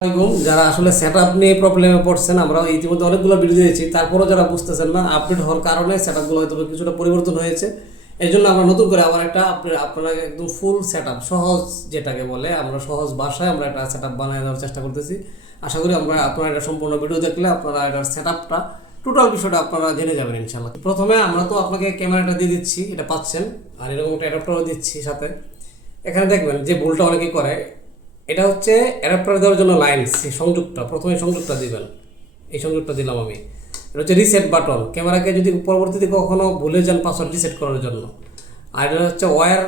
যারা আসলে সেটআপ নিয়ে প্রবলেমে পড়ছেন, আমরা ইতিমধ্যে অনেকগুলো ভিডিও দিয়েছি, তারপরও যারা বুঝতেছেন না, আপডেট হওয়ার কারণে সেটআপগুলো হয়তো কিছুটা পরিবর্তন হয়েছে। এই জন্য আমরা নতুন করে আবার একটা আপনারা একদম ফুল সেটআপ, সহজ যেটাকে বলে, আমরা সহজ ভাষায় আমরা একটা সেটআপ বানিয়ে দেওয়ার চেষ্টা করতেছি। আশা করি আপনারা এটা সম্পূর্ণ ভিডিও দেখলে আপনারা এটার সেটআপটা টোটাল বিষয়টা আপনারা জেনে যাবেন ইনশাল্লাহ। প্রথমে আমরা তো আপনাকে ক্যামেরাটা দিয়ে দিচ্ছি, এটা পাচ্ছেন, আর এরকম একটা অ্যাডাপ্টারও দিচ্ছি সাথে। এখানে দেখবেন যে ভুলটা অনেকেই করে, এটা হচ্ছে অ্যাডাপ্টার দেওয়ার জন্য লাইন সংযোগটা, প্রথমে সংযোগটা দিবেন। এই সংযোগটা দিলাম আমি। এটা হচ্ছে রিসেট বাটন, ক্যামেরাকে যদি পরবর্তীতে কখনো ভুলে যান পাসওয়ার্ড রিসেট করার জন্য। আর এটা হচ্ছে ওয়্যার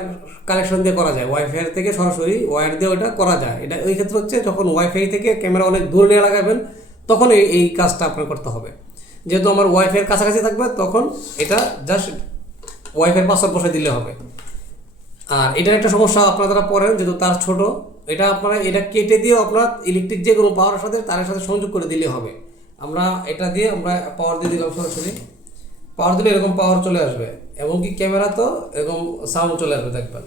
কানেকশন দিয়ে করা যায়, ওয়াইফাই থেকে সরাসরি ওয়্যার দিয়ে ওটা করা যায়। এটা ওই ক্ষেত্রে হচ্ছে যখন ওয়াইফাই থেকে ক্যামেরা অনেক দূর নিয়ে লাগাবেন, তখন এই কাজটা আপনার করতে হবে। যেহেতু আমার ওয়াইফাইয়ের কাছাকাছি থাকবে, তখন এটা জাস্ট ওয়াইফাই পাসওয়ার্ড বসে দিলে হবে। আর এটার একটা সমস্যা আপনারা পড়েন, যেহেতু তার ছোট, এটা আপনারা এটা কেটে দিয়ে আপনার ইলেকট্রিক যে কোনো পাওয়ারের সাথে তারের সাথে সংযোগ করে দিলে হবে। আমরা এটা দিয়ে আমরা পাওয়ার দিয়ে দিলাম, সরাসরি পাওয়ার দিলে এরকম পাওয়ার চলে আসবে, এবং কি ক্যামেরা তো এরকম সাউন্ড চলে আসবে, দেখবেন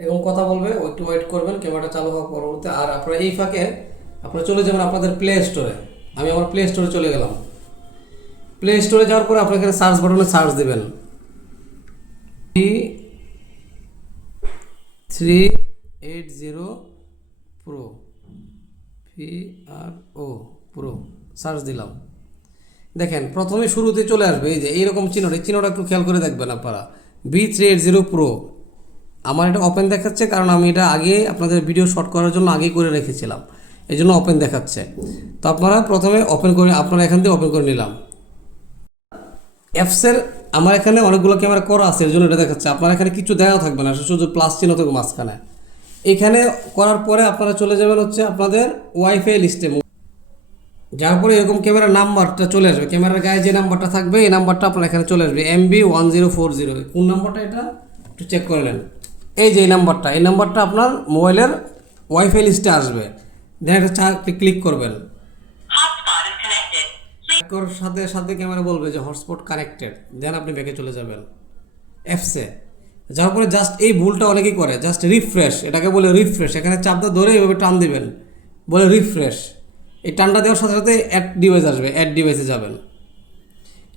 এরকম কথা বলবে, একটু ওয়েট করবেন ক্যামেরাটা চালু হওয়ার পরবর্তী। আর আপনারা এই ফাঁকে আপনারা চলে যাবেন আপনাদের প্লে স্টোরে। আমি আমার প্লে স্টোরে চলে গেলাম। প্লে স্টোরে যাওয়ার পরে আপনার এখানে সার্চ বাটনে সার্চ দেবেন V380 pro, PRO pro search দিলাম। দেখেন প্রথমে শুরুতে চলে আসবে এই যে এইরকম চিহ্নটা, এই চিহ্নটা একটু খেয়াল করে দেখবেন আপনারা, V380 প্রো। আমার এটা ওপেন দেখাচ্ছে, কারণ আমি এটা আগে আপনাদের ভিডিও শর্ট করার জন্য আগেই করে রেখেছিলাম, এই জন্য ওপেন দেখাচ্ছে। তো আপনারা প্রথমে ওপেন করে, আপনারা এখান থেকে ওপেন করে নিলাম। অ্যাপসের আমার এখানে অনেকগুলো ক্যামেরা করা আছে, এর জন্য এটা দেখাচ্ছে। আপনার এখানে কিছু দেওয়া থাকবে না, শুধু প্লাস চিহ্ন থাকবে মাঝখানে। এখানে করার পরে আপনারা চলে যাবেন হচ্ছে আপনাদের ওয়াইফাই লিস্টে। যার পরে এরকম ক্যামেরার নাম্বারটা চলে আসবে, ক্যামেরার গায়ে যে নাম্বারটা থাকবে এই নাম্বারটা আপনার এখানে চলে আসবে, MB1040। কোন নাম্বারটা এটা একটু চেক করে নেন। এই যে এই নাম্বারটা আপনার মোবাইলের ওয়াইফাই লিস্টে আসবে। দেন একটা ক্লিক করবেন, সাথে সাথে ক্যামেরা বলবে যে হটস্পট কানেক্টেড। দেন আপনি ব্যাকে চলে যাবেন অ্যাপসে। যাওয়ার পরে জাস্ট এই ভুলটা অনেকেই করে, জাস্ট রিফ্রেশ, এটাকে বলে রিফ্রেশ। এখানে চাপটা ধরে এভাবে টান দিবেন, বলে রিফ্রেশ। এই টানটা দেওয়ার সাথে সাথে অ্যাড ডিভাইস আসবে, অ্যাড ডিভাইসে যাবেন।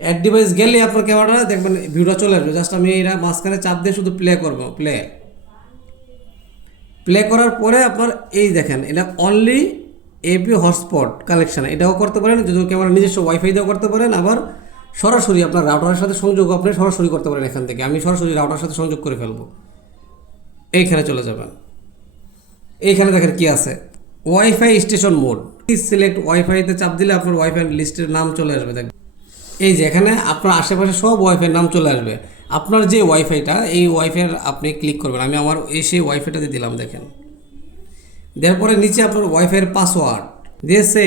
অ্যাড ডিভাইস গেলে আপনার ক্যামেরাটা দেখবেন ভিউটা চলে আসবে। জাস্ট আমি এটা মাঝখানে চাপ দিয়ে শুধু প্লে করব, প্লে করার পরে আপনার এই দেখেন এটা অনলি এপি হটস্পট কালেকশন, এটাও করতে পারেন। যদি ক্যামেরা নিজস্ব ওয়াইফাই দিয়েও করতে পারেন, আবার সরাসরি আপনার রাউটারের সাথে সংযোগ আপনি সরাসরি করতে পারেন। এখান থেকে আমি সরাসরি রাউটারের সাথে সংযোগ করে ফেলবো। এইখানে চলে যাবেন, এইখানে দেখেন কি আছে, ওয়াইফাই স্টেশন মোড। সিলেক্ট ওয়াইফাইতে চাপ দিলে আপনার ওয়াইফাই লিস্টের নাম চলে আসবে। দেখবেন এই যে এখানে আপনার আশেপাশে সব ওয়াইফাইয়ের নাম চলে আসবে। আপনার যে ওয়াইফাইটা, এই ওয়াইফাইয়ের আপনি ক্লিক করবেন। আমি আমার সেই ওয়াইফাইটাতে দিলাম, দেখেন। দেওয়ার পরে নিচে আপনার ওয়াইফাইয়ের পাসওয়ার্ড দিয়েছে,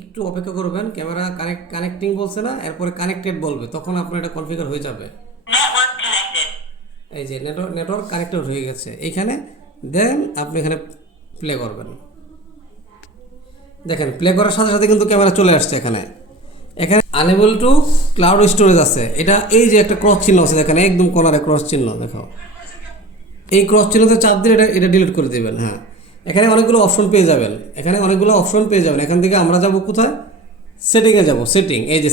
একটু অপেক্ষা করবেন। ক্যামেরা কানেক্টিং বলছে না, এরপরে কানেক্টেড বলবে, তখন আপনার এটা কনফিগার হয়ে যাবে। এই যে নেটওয়ার্ক কানেক্টেড হয়ে গেছে এইখানে। দেন আপনি এখানে প্লে করবেন। দেখেন প্লে করার সাথে সাথে কিন্তু ক্যামেরা চলে আসছে। এখানে আনএবল টু ক্লাউড স্টোরেজ আছে, এটা এই যে একটা ক্রস চিহ্ন আছে, দেখেন একদম কর্নারে ক্রস চিহ্ন, দেখো এই ক্রস চিহ্নতে চাপ দিয়ে এটা ডিলিট করে দেবেন। হ্যাঁ, এখানে অনেকগুলো অপশন পেয়ে যাবেন, এখান থেকে আমরা যাব কোথায়, সেটিংয়ে যাব। এই যে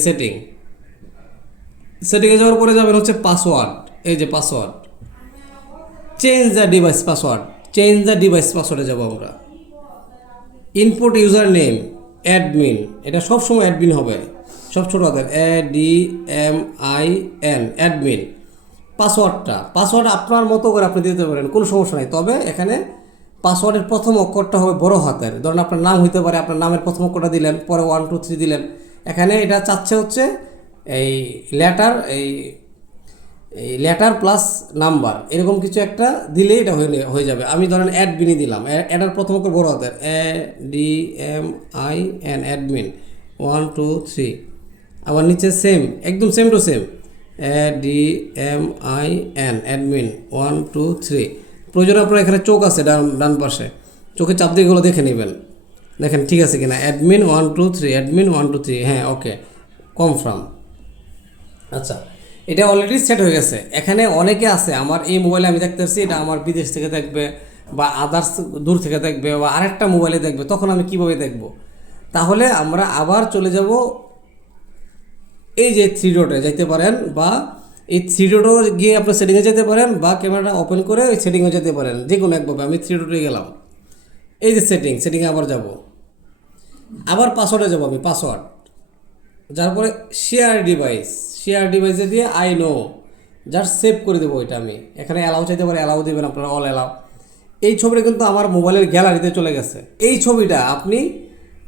সেটিংয়ে যাওয়ার পরে যাবেন হচ্ছে পাসওয়ার্ড। এই যে পাসওয়ার্ড, চেঞ্জ দ্য ডিভাইস পাসওয়ার্ডে যাব আমরা। ইনপুট ইউজার নেম অ্যাডমিন, এটা সবসময় অ্যাডমিন হবে, সব ছোটো হাতের ADMIN অ্যাডমিন। পাসওয়ার্ড আপনার মতো করে আপনি দিতে পারেন, কোনো সমস্যা নেই। তবে এখানে পাসওয়ার্ডের প্রথম অক্ষরটা হবে বড় হাতের। ধরুন আপনার নাম হইতে পারে, আপনার নামের প্রথম অক্ষরটা দিলেন, পরে 1 2 3 দিলেন। এখানে এটা চাচ্ছে হচ্ছে এই লেটার প্লাস নাম্বার, এরকম কিছু একটা দিলে এটা হয়ে যাবে। আমি ধরেন অ্যাডমিনই দিলাম, অ্যাডার প্রথম অক্ষর বড় হাতের ADMIN অ্যাডমিন 1 2 3। আবার নিচে একদম same to same ADMIN admin 1 2 3। প্রয়োজন আপনার এখানে চোখ আছে ডান পাশে, চোখে চাপ দিয়ে এগুলো দেখে নেবেন, দেখেন ঠিক আছে কিনা। অ্যাডমিন 1 2 3, অ্যাডমিন 1 2 3, হ্যাঁ ওকে। কনফার্ম। আচ্ছা, এটা অলরেডি সেট হয়ে গেছে। এখানে অনেকে আছে, আমার এই মোবাইলে আমি দেখতে পাচ্ছি এটা আমার বিদেশ থেকে দেখবে বা আদার্স দূর থেকে দেখবে বা আরেকটা মোবাইলে দেখবে, তখন আমি কিভাবে দেখব? তাহলে আমরা আবার চলে যাব এই যে থ্রি ডটে যেতে পারেন, বা এই থ্রি ডটও গিয়ে আপনি সেটিংয়ে যেতে পারেন, বা ক্যামেরাটা ওপেন করে ওই সেটিংয়ে যেতে পারেন, যে কোনো একভাবে। আমি থ্রি ডটে গেলাম, এই যে সেটিংয়ে আবার যাব, আবার পাসওয়ার্ডে যাব আমি, পাসওয়ার্ড যার পরে শেয়ার ডিভাইসে দিয়ে আই নো জাস্ট সেভ করে দেবো। এটা আমি এখানে অ্যালাউ চাইতে পারি, অ্যালাউ দেবেন আপনারা, অল অ্যালাউ। এই ছবিটা কিন্তু আমার মোবাইলের গ্যালারিতে চলে গেছে। এই ছবিটা আপনি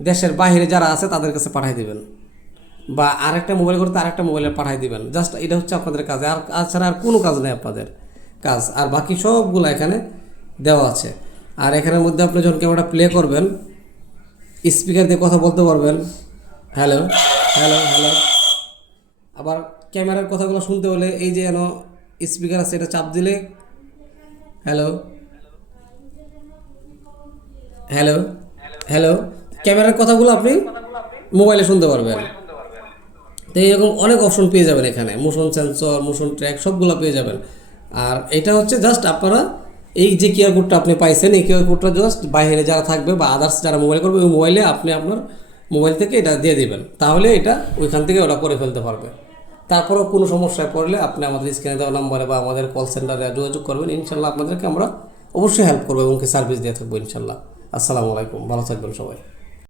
দেশের বাইরে যারা আছে তাদের কাছে পাঠিয়ে দেবেন, বা আরেকটা মোবাইল করতে আরেকটা মোবাইলে পাঠিয়ে দিবেন। জাস্ট এটা হচ্ছে আপনাদের কাজ, আর তাছাড়া আর কোনো কাজ নেই আপনাদের কাজ। আর বাকি সবগুলো এখানে দেওয়া আছে। আর এখানের মধ্যে আপনি যখন ক্যামেরাটা প্লে করবেন, স্পিকার দিয়ে কথা বলতে পারবেন, হ্যালো হ্যালো হ্যালো। আবার ক্যামেরার কথাগুলো শুনতে হলে এই যে যেন স্পিকার আছে, এটা চাপ দিলে হ্যালো হ্যালো হ্যালো, ক্যামেরার কথাগুলো আপনি মোবাইলে শুনতে পারবেন। তো এইরকম অনেক অপশন পেয়ে যাবেন এখানে, মোশন সেন্সর, মোশন ট্র্যাক সবগুলো পেয়ে যাবেন। আর এটা হচ্ছে জাস্ট আপনারা এই যে কিউআর কোডটা আপনি পাইছেন, এই কিউআর কোডটা জাস্ট বাইরে যারা থাকবে বা আদার্স যারা মোবাইল করবে, ওই মোবাইলে আপনি আপনার মোবাইল থেকে এটা দিয়ে দিবেন, তাহলে এটা ওইখান থেকে ওটা করে ফেলতে পারবে। তারপরেও কোনো সমস্যায় পড়লে আপনি আমাদের স্ক্রিনে দেওয়া নাম্বারে বা আমাদের কল সেন্টারে যোগাযোগ করবেন। ইনশাল্লাহ আপনাদেরকে আমরা অবশ্যই হেল্প করবো এবং সার্ভিস দিয়ে থাকবো ইনশাল্লাহ। আসসালামু আলাইকুম, ভালো থাকবেন সবাই।